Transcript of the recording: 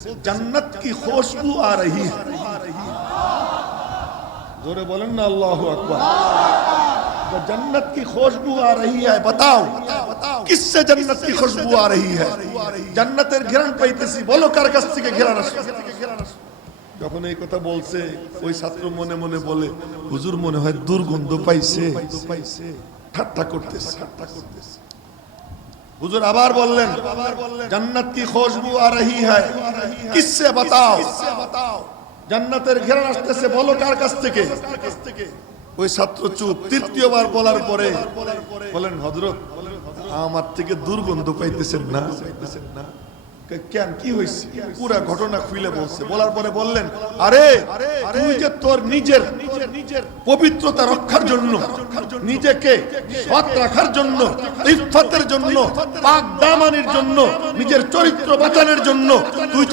जन्नत की खुशबू आ रही है। जोरे बोलें ना अल्लाहु अकबर। तो जन्नत की खुशबू आ रही है, बताओ किससे जन्नत की खुशबू आ रही है? जन्नतेर घ्राण पाइतेছি, বলো কার কাছ থেকে ঘ্রাণ আসছে? যখন এই কথা বলছে ওই ছাত্র মনে মনে বলে, হুজুর মনে হয় দুর্গন্ধ পাইছে, ঠাট্টা করতেছে। हुजूर आबार बोलें, जन्नत की खुशबू आ रही है, किससे बताओ? जन्नतेर घ्राण আসতেছে, বলো কার কাছ থেকে? ওই ছাত্র চুপ। তৃতীয়বার বলার পরে বলেন, হযরত আমার থেকে দুর্গন্ধ পাইতেছেন না? কেন, কি হইছে? পুরা ঘটনা খুলে বলছে। বলার পরে বললেন, আরে তুই যে তোর নিজের পবিত্রতা রক্ষার জন্য, নিজেকে সৎ রাখার জন্য, ইফফতের জন্য, পাক দামানির জন্য, নিজের চরিত্র বাঁচানোর জন্য তুই